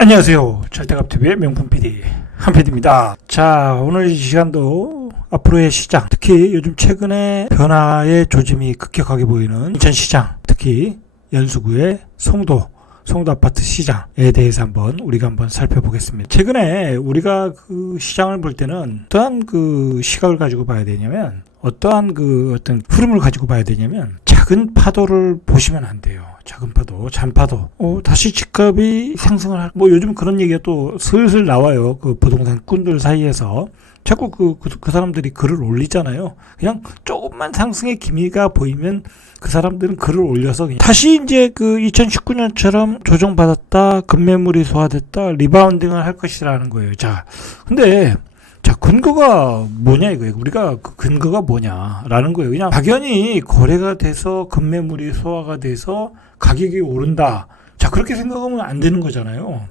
안녕하세요. 절대값TV의 명품 PD 한PD입니다. 자, 오늘 이 시간도 앞으로의 시장, 특히 요즘 최근에 변화의 조짐이 급격하게 보이는 인천 시장, 특히 연수구의 송도 아파트 시장에 대해서 우리가 한번 살펴보겠습니다. 최근에 우리가 그 시장을 볼 때는 어떠한 그 시각을 가지고 봐야 되냐면, 어떠한 그 어떤 흐름을 가지고 봐야 되냐면, 작은 파도를 보시면 안 돼요. 작은 파도, 잔파도. 다시 집값이 상승을 할, 요즘 그런 얘기가 또 슬슬 나와요. 그 부동산 꾼들 사이에서. 자꾸 그 사람들이 글을 올리잖아요. 그냥 조금만 상승의 기미가 보이면 그 사람들은 글을 올려서 그냥 다시 이제 그 2019년처럼 조정받았다, 급매물이 소화됐다, 리바운딩을 할 것이라는 거예요. 근데 근거가 뭐냐 이거예요. 우리가 그 근거가 뭐냐라는 거예요. 그냥 막연히 거래가 돼서 급매물이 소화가 돼서 가격이 오른다. 그렇게 생각하면 안 되는 거잖아요.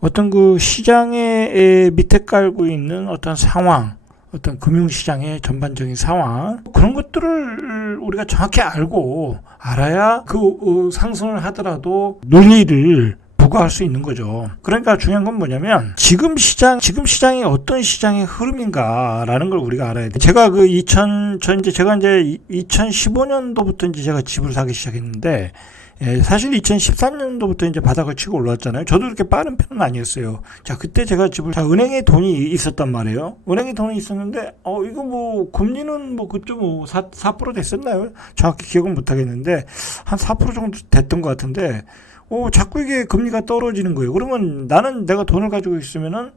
어떤 그 시장의 밑에 깔고 있는 어떤 상황, 어떤 금융시장의 전반적인 상황, 그런 것들을 우리가 정확히 알아야 그 상승을 하더라도 논리를 부과할 수 있는 거죠. 그러니까 중요한 건 뭐냐면 지금 시장이 어떤 시장의 흐름인가라는 걸 우리가 알아야 돼. 제가 제가 이제 2015년도부터 이제 제가 집을 사기 시작했는데, 사실 2013년도부터 이제 바닥을 치고 올라왔잖아요. 저도 그렇게 빠른 편은 아니었어요. 그때 제가 은행에 돈이 있었단 말이에요. 은행에 돈이 있었는데, 이거 금리는 그때 4% 됐었나요? 정확히 기억은 못 하겠는데, 한 4% 정도 됐던 것 같은데, 자꾸 이게 금리가 떨어지는 거예요. 그러면 내가 돈을 가지고 있으면은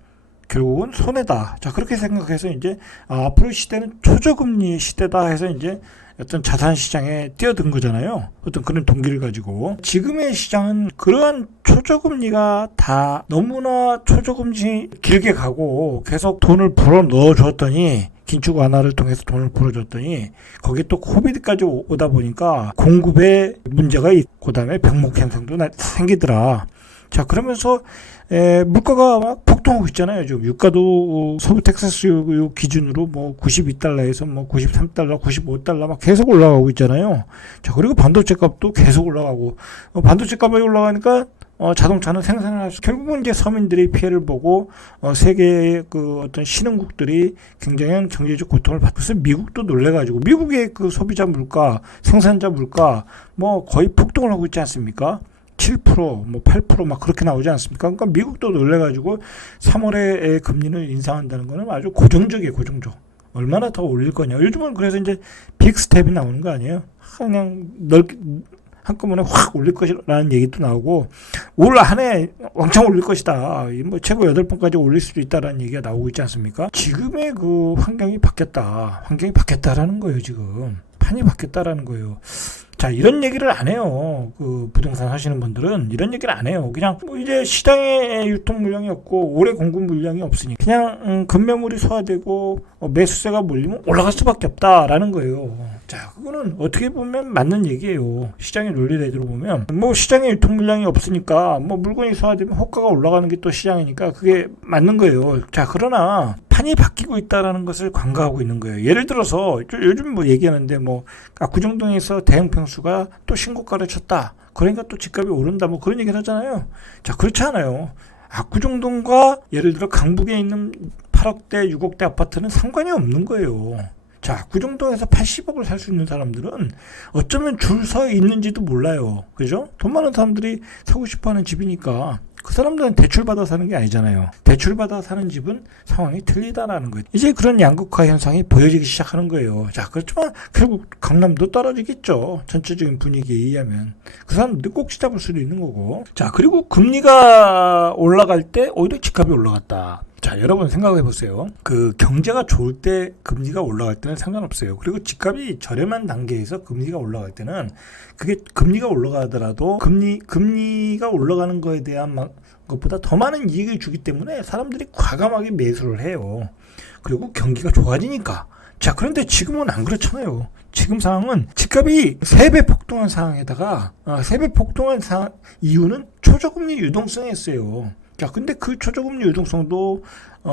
결국은 손해다. 그렇게 생각해서 이제, 앞으로 시대는 초저금리의 시대다 해서 이제 어떤 자산 시장에 뛰어든 거잖아요. 어떤 그런 동기를 가지고. 지금의 시장은 그러한 초저금리가 다 너무나 초저금리 길게 가고 계속 돈을 불어 넣어줬더니, 긴축 완화를 통해서 돈을 불어줬더니 거기에 또 코비드까지 오다 보니까 공급에 문제가 있고 그다음에 병목 현상도 생기더라. 그러면서 물가가 막 폭등하고 있잖아요. 지금 유가도 서부 텍사스 기준으로 92달러에서 93달러, 95달러 막 계속 올라가고 있잖아요. 그리고 반도체 값도 계속 올라가고, 반도체 값이 올라가니까 자동차는 생산을 할 수, 결국은 이제 서민들이 피해를 보고, 세계의 그 어떤 신흥국들이 굉장한 경제적 고통을 받고 있어요. 미국도 놀래가지고, 미국의 그 소비자 물가, 생산자 물가, 거의 폭등을 하고 있지 않습니까? 7%, 8% 막 그렇게 나오지 않습니까? 그러니까 미국도 놀래가지고 3월에 금리를 인상한다는 거는 아주 고정적이에요, 고정적. 얼마나 더 올릴 거냐. 요즘은 그래서 이제 빅스텝이 나오는 거 아니에요? 그냥 한꺼번에 확 올릴 것이라는 얘기도 나오고, 올 한 해 왕창 올릴 것이다. 최고 8번까지 올릴 수도 있다라는 얘기가 나오고 있지 않습니까? 지금의 그 환경이 바뀌었다라는 거예요, 지금. 판이 바뀌었다라는 거예요. 이런 얘기를 안 해요. 그 부동산 하시는 분들은 이런 얘기를 안 해요. 그냥 이제 시장에 유통 물량이 없고 올해 공급 물량이 없으니 그냥 급매물이 소화되고 매수세가 몰리면 올라갈 수밖에 없다라는 거예요. 그거는 어떻게 보면 맞는 얘기예요. 시장의 논리대로 보면 시장에 유통 물량이 없으니까 물건이 소화되면 호가가 올라가는 게 또 시장이니까 그게 맞는 거예요. 그러나 판이 바뀌고 있다라는 것을 간과하고 있는 거예요. 예를 들어서 요즘 얘기하는데 압구정동에서 대형 평수가 또 신고가를 쳤다. 그러니까 또 집값이 오른다. 그런 얘기를 하잖아요. 그렇지 않아요. 압구정동과 예를 들어 강북에 있는 8억대, 6억대 아파트는 상관이 없는 거예요. 압구정동에서 80억을 살 수 있는 사람들은 어쩌면 줄 서 있는지도 몰라요. 그죠? 돈 많은 사람들이 사고 싶어 하는 집이니까. 그 사람들은 대출받아 사는 게 아니잖아요. 대출받아 사는 집은 상황이 틀리다라는 거예요. 이제 그런 양극화 현상이 보여지기 시작하는 거예요. 그렇지만 결국 강남도 떨어지겠죠. 전체적인 분위기에 의하면. 그 사람들이 꼭지 잡을 수도 있는 거고. 그리고 금리가 올라갈 때 오히려 집값이 올라갔다. 여러분 생각해 보세요. 그 경제가 좋을 때 금리가 올라갈 때는 상관없어요. 그리고 집값이 저렴한 단계에서 금리가 올라갈 때는 그게 금리가 올라가더라도 금리가 올라가는 거에 대한 것보다 더 많은 이익을 주기 때문에 사람들이 과감하게 매수를 해요. 그리고 경기가 좋아지니까. 그런데 지금은 안 그렇잖아요. 지금 상황은 집값이 3배 폭등한 상황에다가 3배 폭등한 이유는 초저금리 유동성이었어요. 근데 그 초저금리 유동성도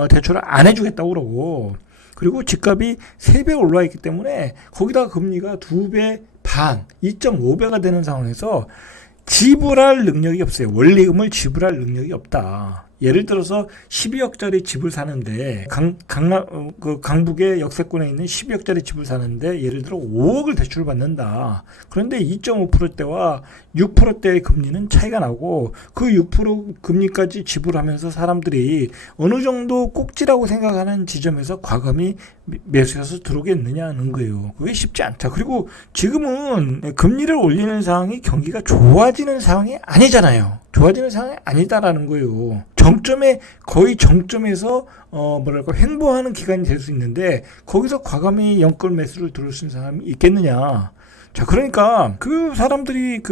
대출을 안 해주겠다고 그러고, 그리고 집값이 3배 올라 있기 때문에 거기다가 금리가 2배 반, 2.5배가 되는 상황에서 지불할 능력이 없어요. 원리금을 지불할 능력이 없다. 예를 들어서 12억짜리 집을 사는데 강북의 역세권에 있는 12억짜리 집을 사는데 예를 들어 5억을 대출을 받는다. 그런데 2.5%대와 6%대의 금리는 차이가 나고 그 6% 금리까지 지불하면서 사람들이 어느 정도 꼭지라고 생각하는 지점에서 과감히 매수해서 들어오겠느냐는 거예요. 그게 쉽지 않다. 그리고 지금은 금리를 올리는 상황이 경기가 좋아지는 상황이 아니잖아요. 좋아지는 상황이 아니다라는 거예요. 거의 정점에서 횡보하는 기간이 될 수 있는데 거기서 과감히 연끌 매수를 들을 수 있는 사람이 있겠느냐. 자, 그러니까 그 사람들이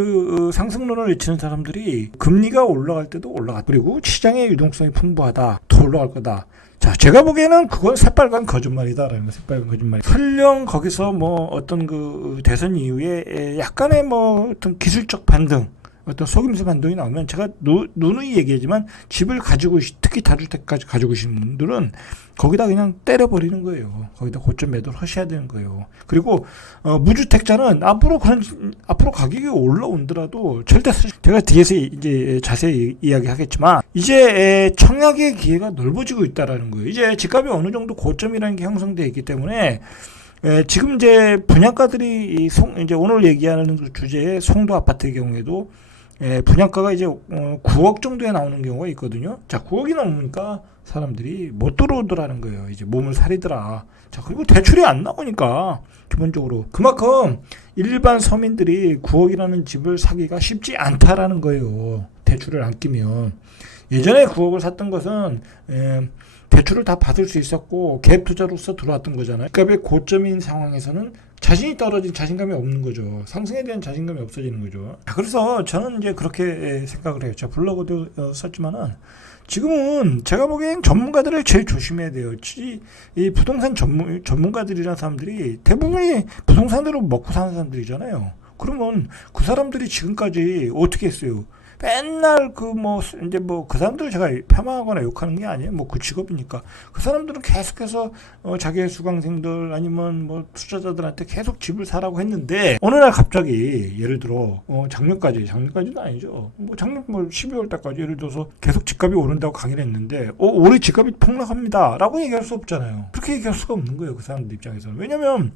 상승론을 외치는 사람들이 금리가 올라갈 때도 올라갔고 그리고 시장의 유동성이 풍부하다. 더 올라갈 거다. 자, 제가 보기에는 그건 새빨간 거짓말이다라는 거, 새빨간 거짓말. 설령 거기서 어떤 대선 이후에 약간의 어떤 기술적 반등, 어떤 속임수 반동이 나오면 제가 누누이 얘기하지만 집을 특히 다주택까지 가지고 계신 분들은 거기다 그냥 때려버리는 거예요. 거기다 고점 매도를 하셔야 되는 거예요. 그리고 무주택자는 앞으로 가격이 올라온더라도 절대 제가 뒤에서 이제 자세히 이야기하겠지만 이제 청약의 기회가 넓어지고 있다라는 거예요. 이제 집값이 어느 정도 고점이라는 게 형성되어 있기 때문에 지금 이제 분양가들이 이제 오늘 얘기하는 주제의 송도 아파트의 경우에도 분양가가 이제 9억 정도에 나오는 경우가 있거든요. 자, 9억이 넘으니까 사람들이 못 들어오더라는 거예요. 이제 몸을 사리더라. 자, 그리고 대출이 안 나오니까 기본적으로 그만큼 일반 서민들이 9억이라는 집을 사기가 쉽지 않다라는 거예요. 대출을 안 끼면. 예전에 9억을 샀던 것은 대출을 다 받을 수 있었고 갭 투자로서 들어왔던 거잖아요. 값의 고점인 상황에서는 자신이 떨어진 자신감이 없는 거죠. 상승에 대한 자신감이 없어지는 거죠. 그래서 저는 이제 그렇게 생각을 해요. 제가 블로그도 썼지만은 지금은 제가 보기엔 전문가들을 제일 조심해야 돼요. 이 부동산 전문가들이라는 사람들이 대부분이 부동산으로 먹고 사는 사람들이잖아요. 그러면 그 사람들이 지금까지 어떻게 했어요? 맨날 그 사람들을 제가 폄하하거나 욕하는 게 아니에요. 그 직업이니까. 그 사람들은 계속해서 자기의 수강생들 아니면 투자자들한테 계속 집을 사라고 했는데 어느 날 갑자기 예를 들어 작년까지는 아니죠. 작년 12월 달까지 예를 들어서 계속 집값이 오른다고 강의를 했는데 올해 집값이 폭락합니다. 라고 얘기할 수 없잖아요. 그렇게 얘기할 수가 없는 거예요. 그 사람들 입장에서는. 왜냐면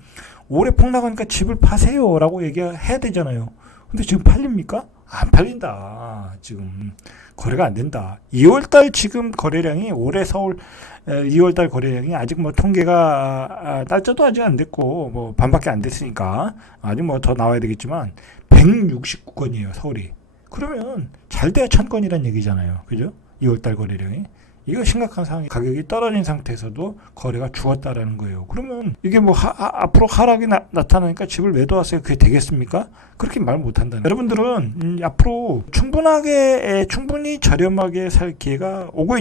올해 폭락하니까 집을 파세요. 라고 얘기해야 되잖아요. 근데 지금 팔립니까? 안 팔린다. 지금 거래가 안 된다. 2월달 지금 거래량이 올해 서울 2월달 거래량이 아직 통계가 날짜도 아직 안 됐고 반밖에 안 됐으니까 아직 더 나와야 되겠지만 169건이에요. 서울이. 그러면 잘 돼야 1000건이란 얘기잖아요. 그죠? 2월달 거래량이. 이거 심각한 상황이 가격이 떨어진 상태에서도 거래가 죽었다라는 거예요. 그러면 이게 앞으로 하락이 나타나니까 집을 매도하세요. 그게 되겠습니까? 그렇게 말 못한다는. 여러분들은 앞으로 충분히 저렴하게 살 기회가 오고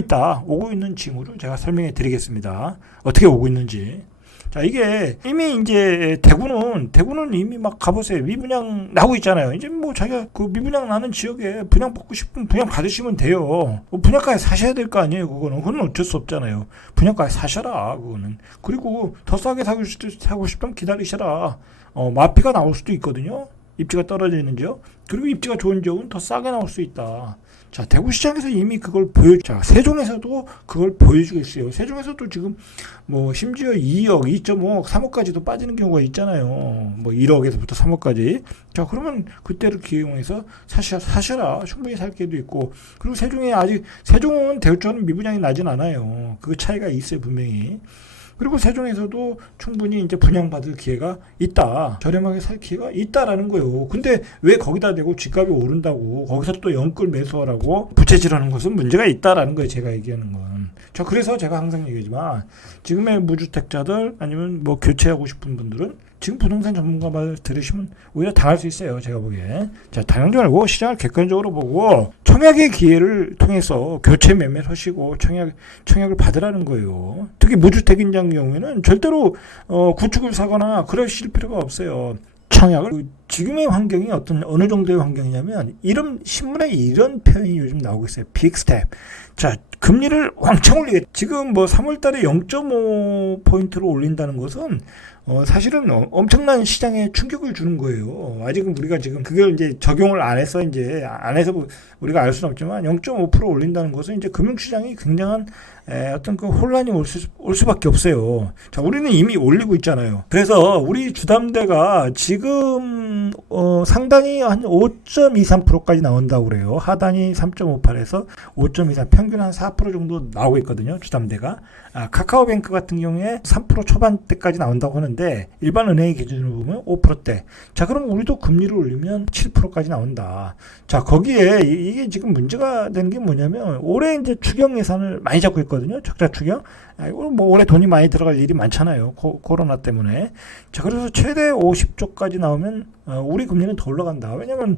있는 징후를 제가 설명해 드리겠습니다. 어떻게 오고 있는지. 자, 이게 이미 이제 대구는 이미 가보세요. 미분양 나오고 있잖아요. 이제 자기가 그 미분양 나는 지역에 분양 받고 싶으면 분양 받으시면 돼요. 분양가에 사셔야 될 거 아니에요. 그거는 어쩔 수 없잖아요. 분양가에 사셔라. 그거는. 그리고 더 싸게 사고 싶으면 기다리셔라. 마피가 나올 수도 있거든요. 입지가 떨어지는 지역. 그리고 입지가 좋은 지역은 더 싸게 나올 수 있다. 자, 대구시장에서 이미 그걸 자, 세종에서도 그걸 보여주고 있어요. 세종에서도 지금 심지어 2억, 2.5억, 3억까지도 빠지는 경우가 있잖아요. 1억에서부터 3억까지. 자, 그러면 그때를 기용해서 사셔라. 충분히 살 기회도 있고. 그리고 세종은 대구처럼 미분양이 나진 않아요. 그 차이가 있어요, 분명히. 그리고 세종에서도 충분히 이제 분양받을 기회가 있다. 저렴하게 살 기회가 있다라는 거예요. 근데 왜 거기다 대고 집값이 오른다고 거기서 또 연끌 매수하라고 부채질하는 것은 문제가 있다라는 거예요. 제가 얘기하는 건. 자, 그래서 제가 항상 얘기하지만 지금의 무주택자들 아니면 교체하고 싶은 분들은 지금 부동산 전문가 말 들으시면 오히려 당할 수 있어요. 제가 보기에. 자, 당하지 말고 시장을 객관적으로 보고 청약의 기회를 통해서 교체 매매를 하시고 청약을 받으라는 거예요. 특히 무주택인장 경우에는 절대로 구축을 사거나 그러실 필요가 없어요. 청약을 지금의 환경이 어느 정도의 환경이냐면 신문에 이런 표현이 요즘 나오고 있어요. 빅 스텝. 자, 금리를 왕창 올리겠다. 지금 뭐 3월달에 0.5포인트로 올린다는 것은 사실은 엄청난 시장에 충격을 주는 거예요. 아직은 우리가 지금 그걸 이제 적용을 안 해서 우리가 알 수는 없지만 0.5% 올린다는 것은 이제 금융시장이 굉장한 어떤 그 혼란이 올 수밖에 없어요. 자, 우리는 이미 올리고 있잖아요. 그래서 우리 주담대가 지금 상당히 한 5.23%까지 나온다고 그래요. 하단이 3.58에서 5.23, 평균 한 4% 정도 나오고 있거든요. 주담대가. 카카오뱅크 같은 경우에 3% 초반대까지 나온다고 하는데 일반 은행의 기준으로 보면 5%대. 자, 그럼 우리도 금리를 올리면 7%까지 나온다. 자, 거기에 이게 지금 문제가 되는 게 뭐냐면 올해 이제 추경 예산을 많이 잡고 있거든요. 적자 추경. 뭐 올해 돈이 많이 들어갈 일이 많잖아요. 코로나 때문에. 자, 그래서 최대 50조까지 나오면 우리 금리는 더 올라간다. 왜냐면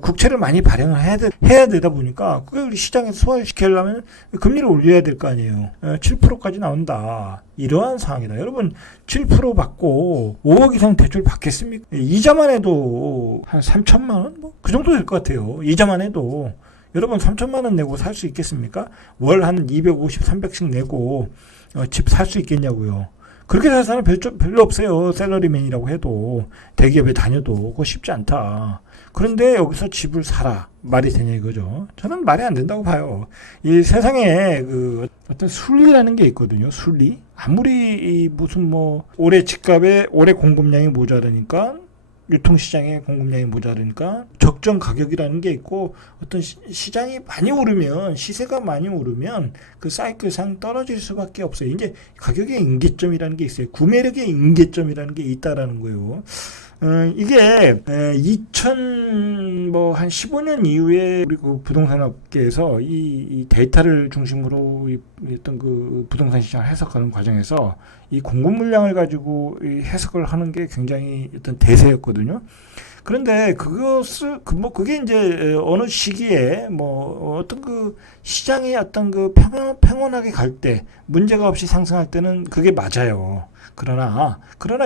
국채를 많이 발행을 해야 되다 보니까 그게 우리 시장에서 소화시키려면 금리를 올려야 될 거 아니에요. 7%까지 나온다. 이러한 상황이다. 여러분 7% 받고 5억 이상 대출 받겠습니까? 이자만 해도 한 3천만 원? 뭐 그 정도 될 것 같아요. 이자만 해도. 여러분 3천만 원 내고 살 수 있겠습니까? 월 한 250, 300씩 내고 집 살 수 있겠냐고요. 그렇게 살 사람 별로 없어요. 샐러리맨이라고 해도 대기업에 다녀도 그거 쉽지 않다. 그런데 여기서 집을 사라. 말이 되냐 이거죠. 저는 말이 안 된다고 봐요. 이 세상에 그 어떤 순리라는 게 있거든요. 순리. 아무리 무슨 뭐 올해 집값에 올해 공급량이 모자라니까 유통시장에 공급량이 모자라니까 적정 가격이라는 게 있고 어떤 시장이 많이 오르면 시세가 많이 오르면 그 사이클상 떨어질 수밖에 없어요. 이제 가격의 임계점이라는 게 있어요. 구매력의 임계점이라는 게 있다라는 거예요. 이게 2000한 15년 이후에 우리 그 부동산 업계에서 이 데이터를 중심으로 어떤 그 부동산 시장을 해석하는 과정에서 이 공급 물량을 가지고 해석을 하는 게 굉장히 어떤 대세였거든요. 그런데 그게 이제 어느 시기에 어떤 그 시장이 어떤 그 평온하게 갈 때, 문제가 없이 상승할 때는 그게 맞아요. 그러나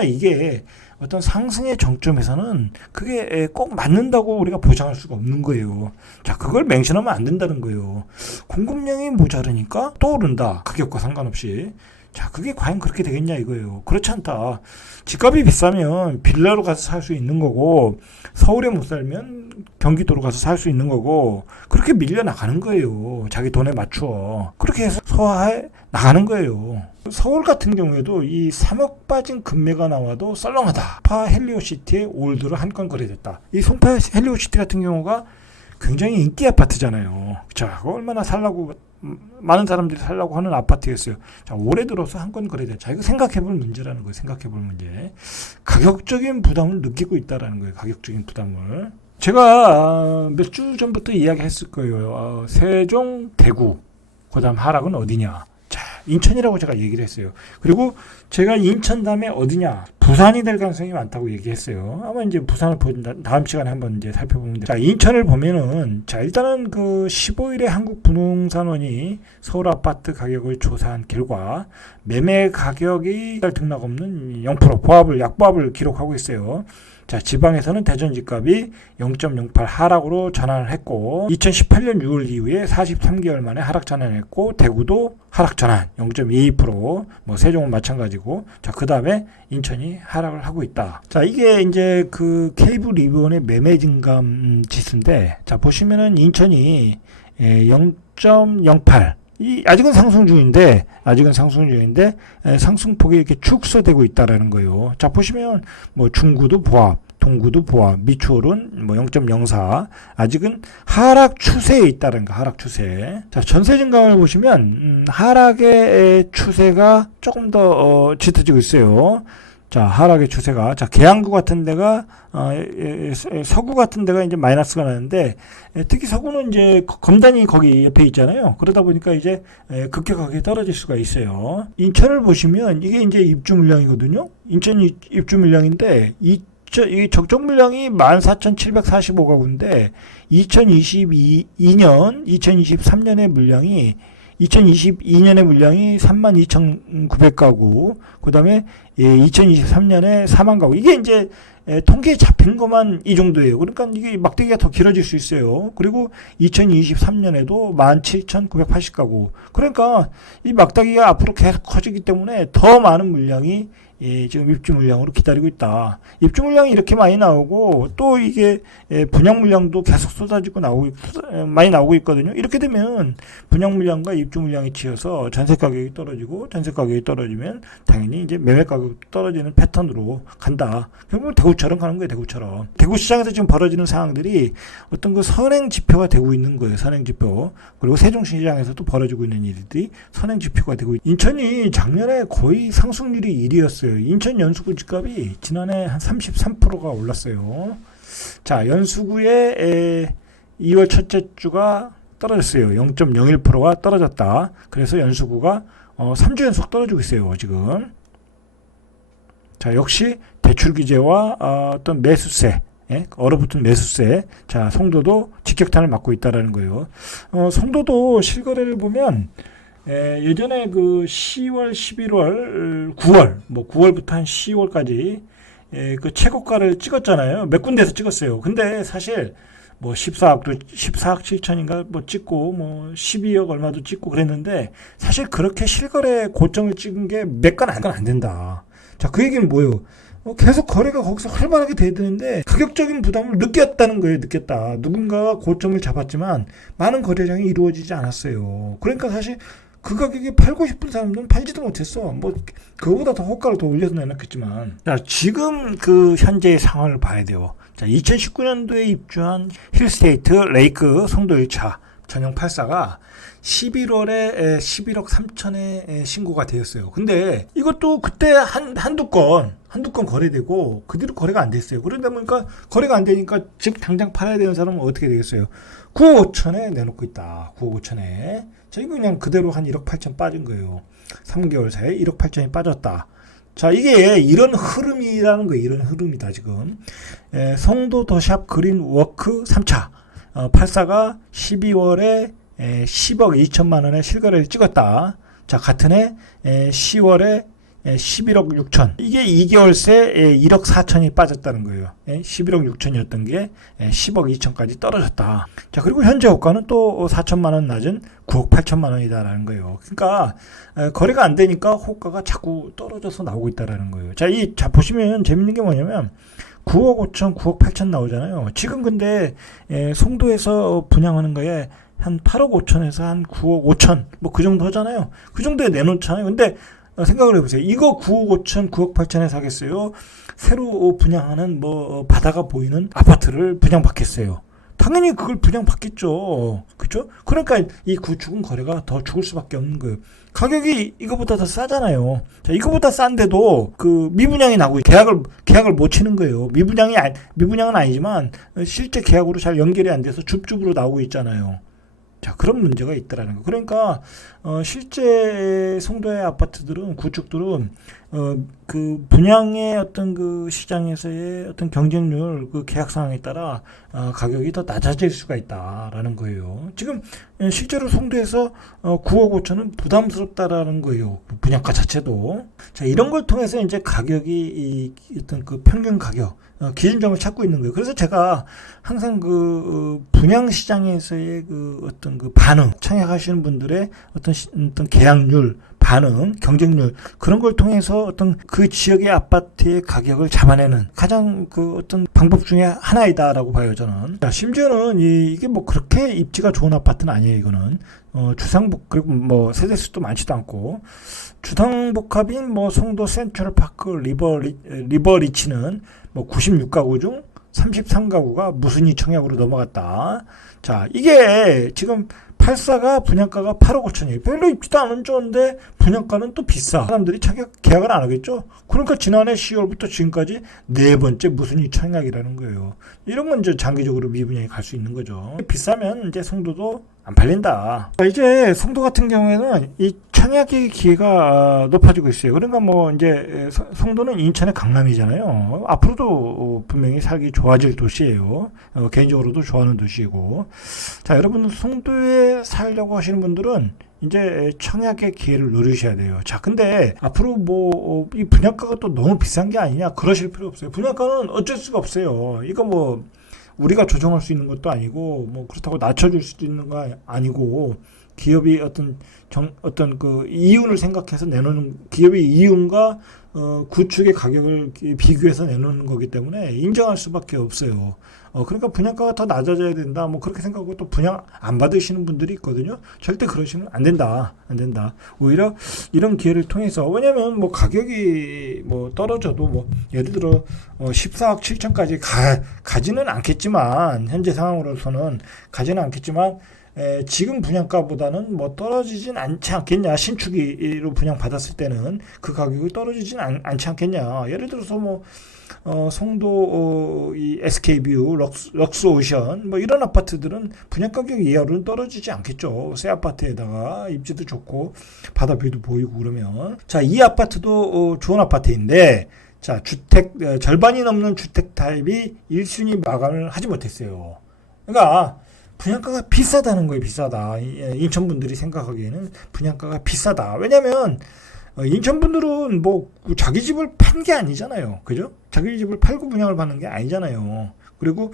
이게 어떤 상승의 정점에서는 그게 꼭 맞는다고 우리가 보장할 수가 없는 거예요. 자, 그걸 맹신하면 안 된다는 거예요. 공급량이 모자르니까 또 오른다. 가격과 상관없이. 자, 그게 과연 그렇게 되겠냐 이거예요. 그렇지 않다. 집값이 비싸면 빌라로 가서 살 수 있는 거고, 서울에 못 살면 경기도로 가서 살 수 있는 거고, 그렇게 밀려 나가는 거예요. 자기 돈에 맞추어. 그렇게 해서 소화해 나가는 거예요. 서울 같은 경우에도 이 3억 빠진 금매가 나와도 썰렁하다. 송파 헬리오시티의 올드로 한 건 거래됐다. 이 송파 헬리오시티 같은 경우가 굉장히 인기 아파트잖아요. 자, 얼마나 많은 사람들이 살라고 하는 아파트였어요. 자, 올해 들어서 한 건 거래됐다. 자, 이거 생각해볼 문제라는 거예요. 생각해볼 문제. 가격적인 부담을 느끼고 있다라는 거예요. 가격적인 부담을. 제가 몇 주 전부터 이야기했을 거예요. 세종, 대구, 그다음 하락은 어디냐. 자, 인천이라고 제가 얘기를 했어요. 그리고 제가 인천 다음에 어디냐, 부산이 될 가능성이 많다고 얘기했어요. 아마 이제 부산을 다음 시간에 한번 이제 살펴보면 돼요. 자, 인천을 보면은, 자, 일단은 그 15일에 한국부동산원이 서울 아파트 가격을 조사한 결과 매매 가격이 등락 없는 0% 약보합을 기록하고 있어요. 자, 지방에서는 대전 집값이 0.08 하락으로 전환을 했고, 2018년 6월 이후에 43개월 만에 하락 전환했고, 대구도 하락 전환 0.22%, 세종은 마찬가지고, 자, 그 다음에 인천이 하락을 하고 있다. 자, 이게 이제 그 케이블 리본의 매매 증감 지수인데, 자, 보시면은 인천이 0.08, 아직은 상승 중인데 상승폭이 이렇게 축소되고 있다라는 거예요. 자, 보시면 중구도 보합, 동구도 보합, 미추홀은 0.04, 아직은 하락 추세에 있다는 거, 하락 추세. 자, 전세 증감을 보시면 하락의 추세가 조금 더 짙어지고 있어요. 자, 하락의 추세가, 자, 계양구 같은 데가, 서구 같은 데가 이제 마이너스가 나는데, 특히 서구는 이제 검단이 거기 옆에 있잖아요. 그러다 보니까 이제 급격하게 떨어질 수가 있어요. 인천을 보시면 이게 이제 입주 물량이거든요. 인천 입주 물량인데, 이 적정 물량이 14,745가구인데, 2023년의 물량이 2022년에 물량이 32,900가구, 그 다음에 2023년에 4만 가구. 이게 이제 통계에 잡힌 것만 이 정도예요. 그러니까 이게 막대기가 더 길어질 수 있어요. 그리고 2023년에도 17,980가구. 그러니까 이 막대기가 앞으로 계속 커지기 때문에 더 많은 물량이 지금 입주 물량으로 기다리고 있다. 입주 물량이 이렇게 많이 나오고 또 이게 분양 물량도 계속 많이 나오고 있거든요. 이렇게 되면 분양 물량과 입주 물량이 치여서 전세 가격이 떨어지고, 전세 가격이 떨어지면 당연히 이제 매매 가격도 떨어지는 패턴으로 간다. 결국은 대구처럼 가는 거예요. 대구처럼. 대구 시장에서 지금 벌어지는 상황들이 어떤 그 선행 지표가 되고 있는 거예요. 선행 지표. 그리고 세종시장에서도 벌어지고 있는 일들이 선행 지표가 되고 인천이 작년에 거의 상승률이 1위였어요. 인천 연수구 집값이 지난해 한 33%가 올랐어요. 자, 연수구의 2월 첫째 주가 떨어졌어요. 0.01%가 떨어졌다. 그래서 연수구가 3주 연속 떨어지고 있어요, 지금. 자, 역시 대출 규제와 어떤 매수세, 얼어붙은 매수세. 자, 송도도 직격탄을 맞고 있다라는 거예요. 송도도 실거래를 보면 예전에 그 10월, 11월, 9월, 9월부터 한 10월까지 그 최고가를 찍었잖아요. 몇 군데에서 찍었어요. 근데 사실 14억 7천인가 찍고 12억 얼마도 찍고 그랬는데 사실 그렇게 실거래 고점을 찍은 게 몇 건 안 된다. 자, 그 얘기는 뭐예요? 계속 거래가 거기서 활발하게 돼야 되는데 가격적인 부담을 느꼈다는 거예요. 느꼈다. 누군가가 고점을 잡았지만 많은 거래량이 이루어지지 않았어요. 그러니까 사실 그 가격에 팔고 싶은 사람들은 팔지도 못했어. 그거보다 더 호가를 더 올려서 내놨겠지만. 자, 지금 그 현재의 상황을 봐야 돼요. 자, 2019년도에 입주한 힐스테이트 레이크 송도 1차 전용 84가 11월에 11억 3천에 신고가 되었어요. 근데 이것도 그때 한두 건 거래되고 그 뒤로 거래가 안 됐어요. 그러다 보니까 거래가 안 되니까 즉 당장 팔아야 되는 사람은 어떻게 되겠어요? 9억 5천에 내놓고 있다. 9억 5천에. 자, 이거 그냥 그대로 한 1억 8천 빠진 거예요. 3개월 사이에 1억 8천이 빠졌다. 자, 이게 이런 흐름이라는 거예요. 이런 흐름이다, 지금. 송도 더샵 그린 워크 3차. 84가 12월에 10억 2천만 원의 실거래를 찍었다. 자, 같은 해 10월에 11억 6천. 이게 2개월 새 1억 4천이 빠졌다는 거예요. 11억 6천이었던 게 10억 2천까지 떨어졌다. 자, 그리고 현재 호가는 또 4천만 원 낮은 9억 8천만 원이다라는 거예요. 그러니까 거래가 안 되니까 호가가 자꾸 떨어져서 나오고 있다라는 거예요. 자, 보시면 재밌는 게 뭐냐면 9억 5천, 9억 8천 나오잖아요. 지금 근데 송도에서 분양하는 거에 한 8억 5천에서 한 9억 5천 그 정도 하잖아요. 그 정도에 내놓잖아요. 근데 생각을 해보세요. 이거 9억 5천, 9억 8천에 사겠어요? 새로 분양하는 바다가 보이는 아파트를 분양받겠어요? 당연히 그걸 분양받겠죠. 그렇죠? 그러니까 이 구축은 거래가 더 죽을 수밖에 없는 거예요. 가격이 이거보다 더 싸잖아요. 자, 이거보다 싼데도 그 미분양이 나고 계약을 못 치는 거예요. 미분양은 아니지만 실제 계약으로 잘 연결이 안 돼서 줍줍으로 나오고 있잖아요. 자, 그런 문제가 있더라는 거. 그러니까 실제 송도의 아파트들은 구축들은 그 분양의 어떤 그 시장에서의 어떤 경쟁률 그 계약 상황에 따라 가격이 더 낮아질 수가 있다라는 거예요. 지금 실제로 송도에서 9억 5천은 부담스럽다라는 거예요. 분양가 자체도. 자, 이런 걸 통해서 이제 가격이 어떤 그 평균 가격 기준점을 찾고 있는 거예요. 그래서 제가 항상 그 분양 시장에서의 그 어떤 그 반응, 청약하시는 분들의 어떤 계약률, 반응, 경쟁률 그런 걸 통해서 어떤 그 지역의 아파트의 가격을 잡아내는 가장 그 어떤 방법 중에 하나이다라고 봐요, 저는. 자, 심지어는 이게 그렇게 입지가 좋은 아파트는 아니에요, 이거는. 주상복 그리고 세대수도 많지도 않고 주상복합인 송도 센트럴파크 리버리치는 96가구 중 33가구가 무순위 청약으로 넘어갔다. 자, 이게 지금 84가 분양가가 8억 5천이에요. 별로 입지도 않은 좋은데 분양가는 또 비싸. 사람들이 계약을 안 하겠죠? 그러니까 지난해 10월부터 지금까지 네 번째 무순위 청약이라는 거예요. 이런 건 이제 장기적으로 미분양이 갈 수 있는 거죠. 비싸면 이제 송도도 안 팔린다. 이제 송도 같은 경우에는 이 청약의 기회가 높아지고 있어요. 그러니까 뭐 이제 송도는 인천의 강남이잖아요. 앞으로도 분명히 살기 좋아질 도시예요. 개인적으로도 좋아하는 도시이고. 자, 여러분 송도에 살려고 하시는 분들은 이제 청약의 기회를 누리셔야 돼요. 자, 근데 앞으로 뭐 이 분양가가 또 너무 비싼 게 아니냐 그러실 필요 없어요. 분양가는 어쩔 수가 없어요. 이거 뭐 우리가 조정할 수 있는 것도 아니고 뭐 그렇다고 낮춰줄 수도 있는 거 아니고 기업이 어떤 그 이윤을 생각해서 내놓는 기업의 이윤과 구축의 가격을 비교해서 내놓는 거기 때문에 인정할 수밖에 없어요. 그러니까 분양가가 더 낮아져야 된다. 뭐 그렇게 생각하고 또 분양 안 받으시는 분들이 있거든요. 절대 그러시면 안 된다. 안 된다. 오히려 이런 기회를 통해서 왜냐면 뭐 가격이 뭐 떨어져도 뭐 예를 들어 14억 7천까지 가지는 않겠지만 현재 상황으로서는 가지는 않겠지만 지금 분양가보다는 뭐 떨어지진 않지 않겠냐. 신축으로 분양받았을 때는 그 가격이 떨어지진 않지 않겠냐. 예를 들어서 뭐 송도 이 SK뷰, 럭스오션 뭐 이런 아파트들은 분양 가격이 이하로는 떨어지지 않겠죠. 새 아파트에다가 입지도 좋고 바다뷰도 보이고 그러면 자, 이 아파트도 좋은 아파트인데 자, 주택 절반이 넘는 주택 타입이 1순위 마감을 하지 못했어요. 그러니까 분양가가 비싸다는 거예요. 비싸다. 인천 분들이 생각하기에는 분양가가 비싸다. 왜냐면 인천 분들은 뭐 자기 집을 판 게 아니잖아요. 그죠? 자기 집을 팔고 분양을 받는 게 아니잖아요. 그리고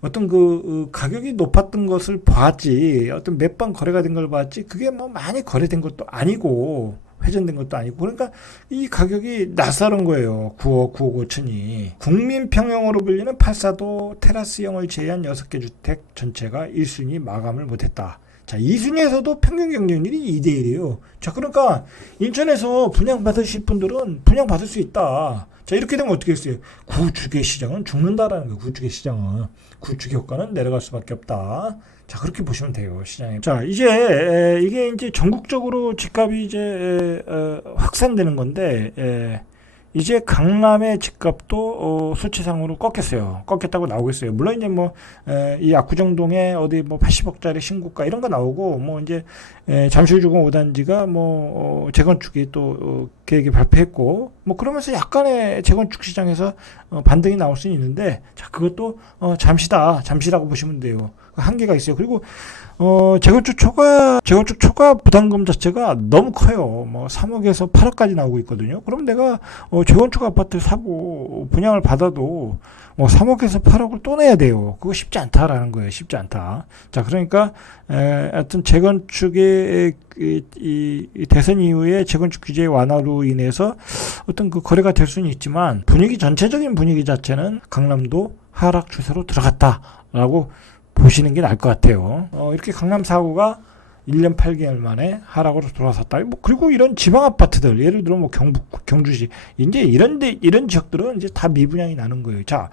어떤 그 가격이 높았던 것을 봤지, 어떤 몇 번 거래가 된 걸 봤지, 그게 뭐 많이 거래된 것도 아니고 회전된 것도 아니고, 그러니까 이 가격이 낯설은 거예요. 9억 5천이. 국민평형으로 불리는 8사도 테라스형을 제외한 6개 주택 전체가 1순위 마감을 못했다. 자, 2순위에서도 평균 경쟁률이 2대1이에요. 자, 그러니까 인천에서 분양 받으실 분들은 분양 받을 수 있다. 자, 이렇게 되면 어떻게 했어요? 구축의 시장은 죽는다라는 거예요. 구축의 시장은. 구축의 효과는 내려갈 수밖에 없다. 자, 그렇게 보시면 돼요. 시장에. 자, 이제 이게 이제 전국적으로 집값이 이제 확산되는 건데 이제 강남의 집값도 수치상으로 꺾였어요. 꺾였다고 나오겠어요. 물론 이제 뭐 이 압구정동에 어디 뭐 80억짜리 신고가 이런 거 나오고 뭐 이제 잠실주공 5단지가 뭐 재건축이 또 계획이 발표했고 뭐 그러면서 약간의 재건축 시장에서 반등이 나올 수는 있는데 자, 그것도 잠시라고 보시면 돼요. 한계가 있어요. 그리고 재건축 초과 부담금 자체가 너무 커요. 뭐 3억에서 8억까지 나오고 있거든요. 그럼 내가 재건축 아파트 사고 분양을 받아도 뭐 3억에서 8억을 또 내야 돼요. 그거 쉽지 않다라는 거예요. 쉽지 않다. 자, 그러니까 하여튼 재건축의 이 대선 이후에 재건축 규제 완화로 인해서 어떤 그 거래가 될 수는 있지만 전체적인 분위기 자체는 강남도 하락 추세로 들어갔다라고 보시는 게 나을 것 같아요. 이렇게 강남 사고가 1년 8개월 만에 하락으로 돌아섰다. 뭐 그리고 이런 지방 아파트들, 예를 들어 뭐 경주시, 이제 이런 지역들은 이제 다 미분양이 나는 거예요. 자,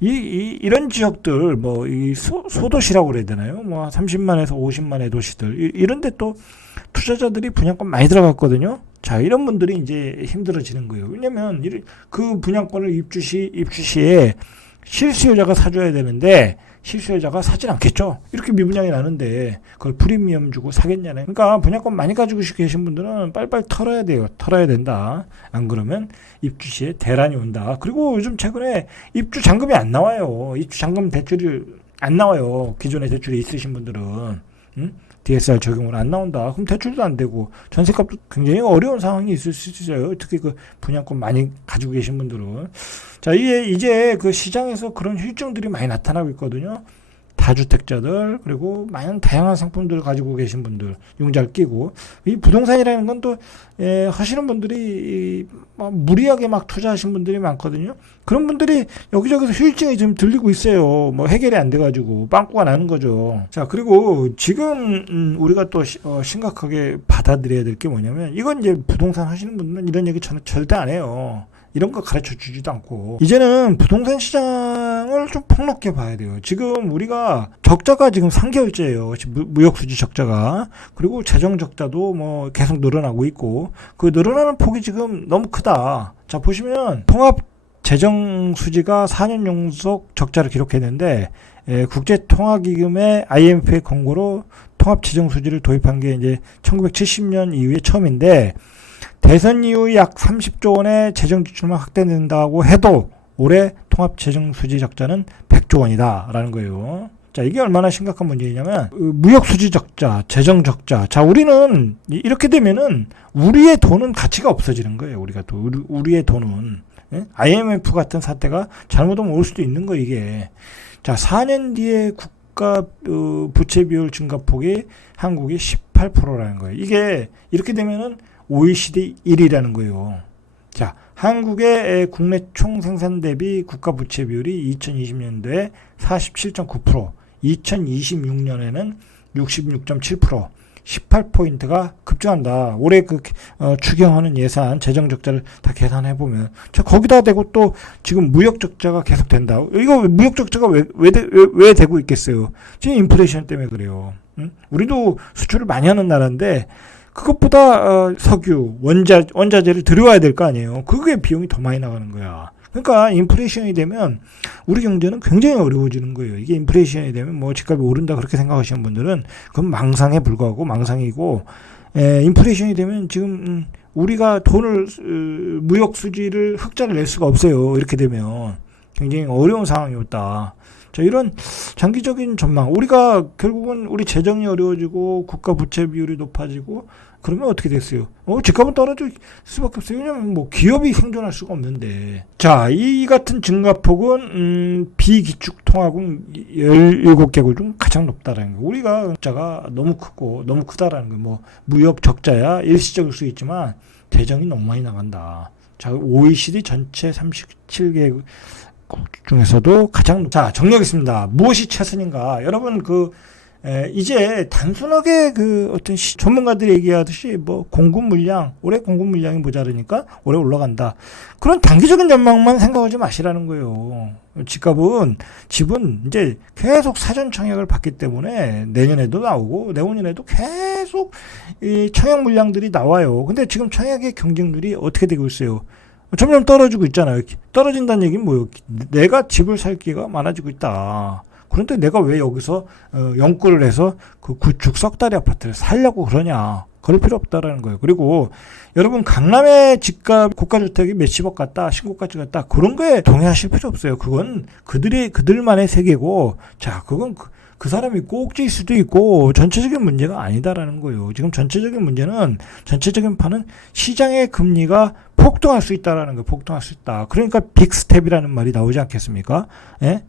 이런 지역들, 뭐 이 소도시라고 그래야 되나요? 뭐 30만에서 50만의 도시들, 이런데 또 투자자들이 분양권 많이 들어갔거든요. 자, 이런 분들이 이제 힘들어지는 거예요. 왜냐면 그 분양권을 입주시에 실수요자가 사줘야 되는데 실수요자가 사진 않겠죠. 이렇게 미분양이 나는데 그걸 프리미엄 주고 사겠냐네. 그러니까 분양권 많이 가지고 계신 분들은 빨리빨리 털어야 돼요. 털어야 된다. 안 그러면 입주 시에 대란이 온다. 그리고 요즘 최근에 입주 잔금이 안 나와요. 입주 잔금 대출이 안 나와요. 기존에 대출이 있으신 분들은. DSR 적용을 안 나온다. 그럼 대출도 안 되고 전세값도 굉장히 어려운 상황이 있을 수 있어요. 특히 그 분양권 많이 가지고 계신 분들은. 자, 이제 그 시장에서 그런 효율증들이 많이 나타나고 있거든요. 다주택자들, 그리고 많은 다양한 상품들을 가지고 계신 분들, 융자를 끼고, 이 부동산이라는 건 또, 하시는 분들이, 무리하게 막 투자하신 분들이 많거든요. 그런 분들이 여기저기서 휴일증이 좀 들리고 있어요. 뭐 해결이 안 돼가지고, 빵꾸가 나는 거죠. 자, 그리고 지금, 우리가 또, 심각하게 받아들여야 될 게 뭐냐면, 이건 이제 부동산 하시는 분들은 이런 얘기 절대 안 해요. 이런 거 가르쳐 주지도 않고 이제는 부동산 시장을 좀 폭넓게 봐야 돼요. 지금 우리가 적자가 지금 3개월째예요. 무역수지 적자가. 그리고 재정 적자도 뭐 계속 늘어나고 있고 그 늘어나는 폭이 지금 너무 크다. 자, 보시면 통합 재정 수지가 4년 연속 적자를 기록했는데 국제통화기금의 IMF의 권고로 통합재정수지를 도입한 게 이제 1970년 이후에 처음인데, 대선 이후 약 30조 원의 재정 지출만 확대된다고 해도 올해 통합재정수지 적자는 100조 원이다라는 거예요. 자, 이게 얼마나 심각한 문제냐면 무역수지 적자, 재정 적자. 자, 우리는 이렇게 되면은 우리의 돈은 가치가 없어지는 거예요. 우리의 돈은. IMF 같은 사태가 잘못하면 올 수도 있는 거 이게. 자, 4년 뒤에 국가 부채 비율 증가폭이 한국이 18%라는 거예요. 이게 이렇게 되면은 OECD 1위라는 거예요. 자, 한국의 국내 총생산 대비 국가 부채 비율이 2020년도에 47.9%, 2026년에는 66.7%, 18포인트가 급증한다. 올해 추경하는 예산, 재정 적자를 다 계산해 보면, 자, 거기다 대고 또 지금 무역 적자가 계속 된다. 이거 무역 적자가 왜 되고 있겠어요? 지금 인플레이션 때문에 그래요. 응? 우리도 수출을 많이 하는 나라인데, 그것보다 석유, 원자재를 들여와야 될 거 아니에요. 그게 비용이 더 많이 나가는 거야. 그러니까 인플레이션이 되면 우리 경제는 굉장히 어려워지는 거예요. 이게 인플레이션이 되면 뭐 집값이 오른다 그렇게 생각하시는 분들은 그건 망상에 불과하고 망상이고, 인플레이션이 되면 지금 우리가 돈을 무역 수지를 흑자를 낼 수가 없어요. 이렇게 되면 굉장히 어려운 상황이 왔다. 자, 이런 장기적인 전망, 우리가 결국은 우리 재정이 어려워지고 국가 부채 비율이 높아지고 그러면 어떻게 됐어요? 집값은 떨어질 수밖에 없어요. 왜냐면 뭐 기업이 생존할 수가 없는데. 자, 이 같은 증가폭은 비기축 통화국 17개국 중 가장 높다라는 거. 우리가 적자가 너무 크고 너무 크다라는 거. 뭐 무역 적자야 일시적일 수 있지만 재정이 너무 많이 나간다. 자, OECD 전체 37개국 중에서도 가장 자, 정리하겠습니다. 무엇이 최선인가? 여러분 이제 단순하게 어떤 전문가들이 얘기하듯이 뭐 공급 물량, 올해 공급 물량이 모자르니까 올해 올라간다. 그런 단기적인 전망만 생각하지 마시라는 거예요. 집은 이제 계속 사전 청약을 받기 때문에 내년에도 나오고 내후년에도 계속 이 청약 물량들이 나와요. 근데 지금 청약의 경쟁률이 어떻게 되고 있어요? 점점 떨어지고 있잖아요. 떨어진다는 얘기는 뭐예요? 내가 집을 살 기회가 많아지고 있다. 그런데 내가 왜 여기서 연끌을 해서 그 구축 썩다리 아파트를 살려고 그러냐? 그럴 필요 없다라는 거예요. 그리고 여러분, 강남의 집값 고가주택이 몇십억 갔다, 신고가치 갔다, 그런 거에 동의하실 필요 없어요. 그건 그들만의 세계고, 자, 그건 그 사람이 꼭지일 수도 있고 전체적인 문제가 아니다라는 거예요. 지금 전체적인 판은 시장의 금리가 폭등할 수 있다라는 거예요. 폭등할 수 있다. 그러니까 빅스텝이라는 말이 나오지 않겠습니까? 예?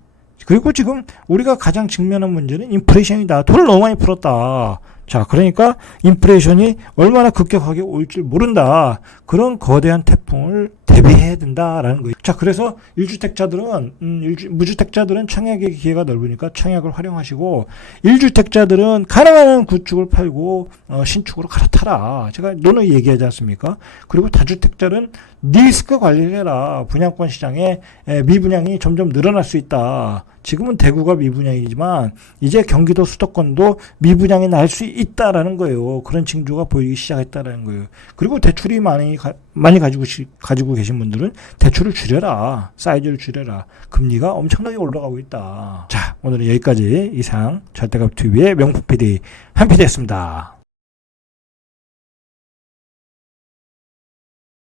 그리고 지금 우리가 가장 직면한 문제는 인플레이션이다. 돈을 너무 많이 풀었다. 자, 그러니까 인플레이션이 얼마나 급격하게 올지 모른다. 그런 거대한 태풍을 대비해야 된다라는 거예요. 자, 그래서 무주택자들은 청약의 기회가 넓으니까 청약을 활용하시고, 1주택자들은 가능한 구축을 팔고 신축으로 갈아타라. 제가 너는 얘기하지 않습니까? 그리고 다주택자는 리스크 관리를 해라. 분양권 시장에 미분양이 점점 늘어날 수 있다. 지금은 대구가 미분양이지만 이제 경기도 수도권도 미분양이 날 수 있다라는 거예요. 그런 징조가 보이기 시작했다라는 거예요. 그리고 대출이 많이 가지고 계신 분들은 대출을 줄여라. 사이즈를 줄여라. 금리가 엄청나게 올라가고 있다. 자, 오늘은 여기까지. 이상 절대값TV의 명품 PD 한 PD였습니다.